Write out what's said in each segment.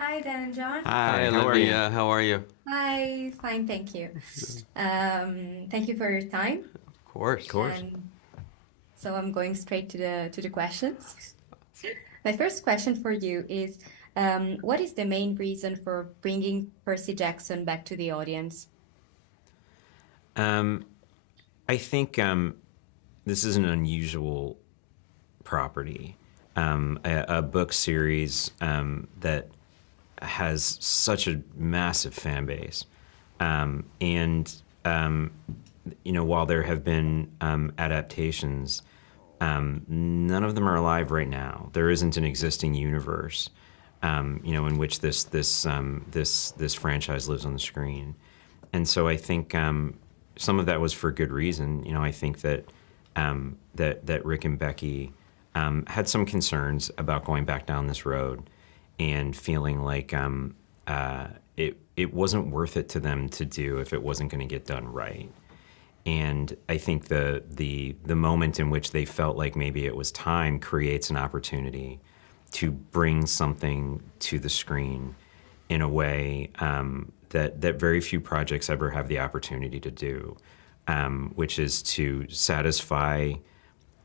Hi, Dan and John. Hi, Hi, how are you? Olivia. How are you? Hi, fine, thank you. Thank you for your time. Of course. Of course. And so I'm going straight to the questions. My first question for you is, what is the main reason for bringing Percy Jackson back to the audience? Um, I think this is an unusual property, a book series that has such a massive fan base. And, while there have been adaptations, none of them are alive right now. There isn't an existing universe, in which this franchise lives on the screen. And so I think some of that was for good reason. I think that Rick and Becky had some concerns about going back down this road and feeling like it wasn't worth it to them to do if it wasn't going to get done right. And I think the moment in which they felt like maybe it was time creates an opportunity to bring something to the screen in a way that very few projects ever have the opportunity to do, which is to satisfy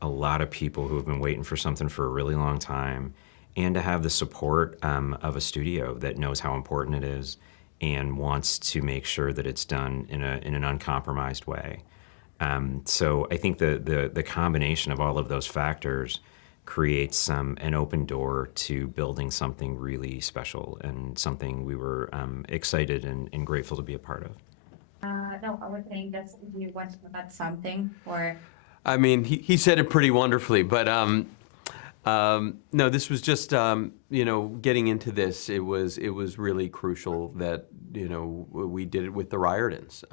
a lot of people who have been waiting for something for a really long time, and to have the support of a studio that knows how important it is and wants to make sure that it's done in an uncompromised way. So I think the combination of all of those factors creates an open door to building something really special and something we were excited and grateful to be a part of. No, I was saying that you want to add something, or I mean, he said it pretty wonderfully, but no, this was just getting into this. It was really crucial that we did it with the Riordans.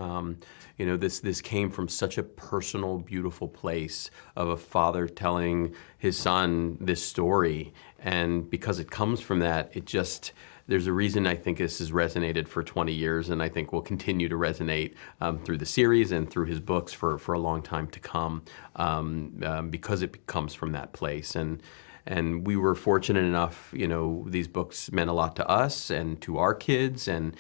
This came from such a personal, beautiful place of a father telling his son this story, and because it comes from that, there's a reason I think this has resonated for 20 years, and I think will continue to resonate through the series and through his books for a long time to come, because it comes from that place. And we were fortunate enough, these books meant a lot to us and to our kids, and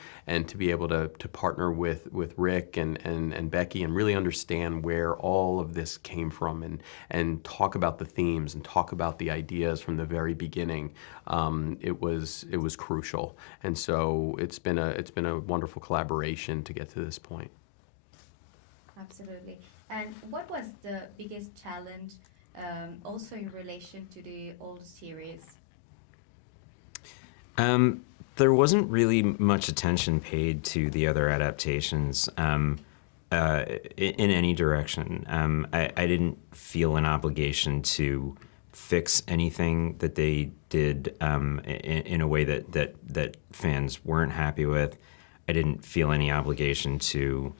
to be able to partner with Rick and Becky and really understand where all of this came from, and talk about the themes and talk about the ideas from the very beginning. It was crucial, and so it's been a wonderful collaboration to get to this point. absolutely. And what was the biggest challenge, also in relation to the old series? There wasn't really much attention paid to the other adaptations in any direction. I didn't feel an obligation to fix anything that they did in a way that fans weren't happy with. I didn't feel any obligation to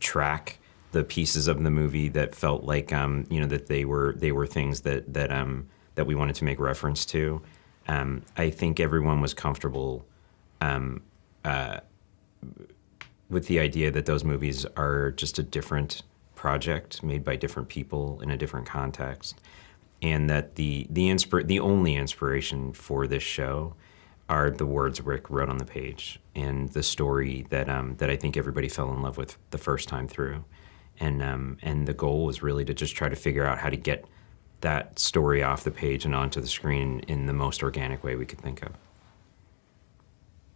track the pieces of the movie that felt like that they were things that we wanted to make reference to. I think everyone was comfortable with the idea that those movies are just a different project made by different people in a different context, and that the only inspiration for this show are the words Rick wrote on the page and the story that I think everybody fell in love with the first time through. And the goal was really to just try to figure out how to get that story off the page and onto the screen in the most organic way we could think of.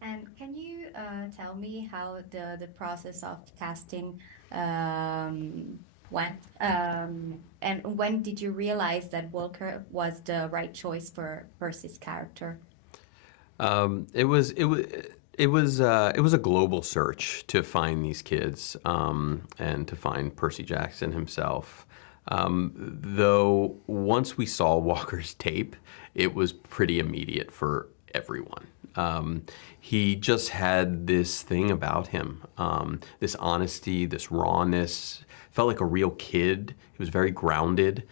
And can you tell me how the process of casting went? And when did you realize that Walker was the right choice for Percy's character? It was a global search to find these kids, and to find Percy Jackson himself. Though once we saw Walker's tape, it was pretty immediate for everyone. He just had this thing about him, this honesty, this rawness. Felt like a real kid. He was very grounded,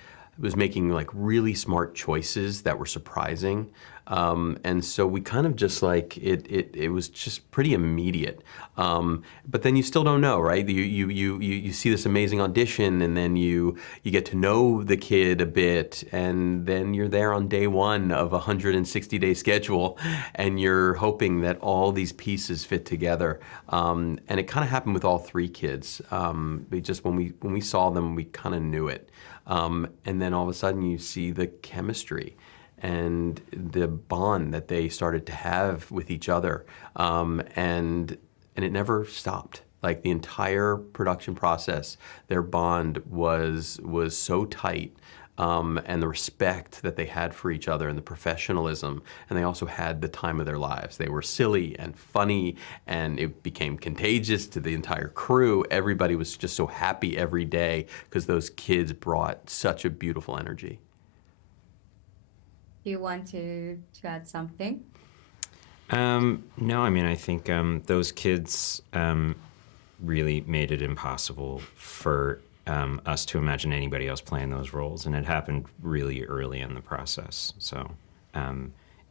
was making like really smart choices that were surprising. And so we kind of just like, it was just pretty immediate. But then you still don't know, right? You see this amazing audition, and then you get to know the kid a bit, and then you're there on day one of a 160-day schedule, and you're hoping that all these pieces fit together. And it kind of happened with all three kids. When we saw them, we kind of knew it. And then all of a sudden you see the chemistry and the bond that they started to have with each other, and it never stopped. Like the entire production process, their bond was so tight, and the respect that they had for each other and the professionalism, and they also had the time of their lives. They were silly and funny, and it became contagious to the entire crew. Everybody was just so happy every day because those kids brought such a beautiful energy. Do you want to add something? No, I mean, I think those kids really made it impossible for us to imagine anybody else playing those roles, and it happened really early in the process. So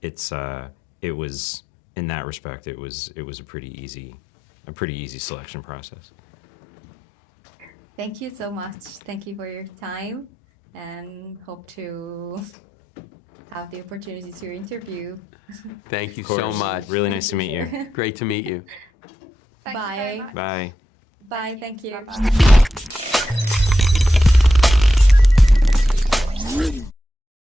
it was, in that respect, it was a pretty easy selection process. Thank you so much. Thank you for your time, and hope to have the opportunity to interview. Thank you Of course. so much. Really nice to meet you. Great to meet you. Thank you very Bye. much. Bye. Bye. Thank you. Bye-bye.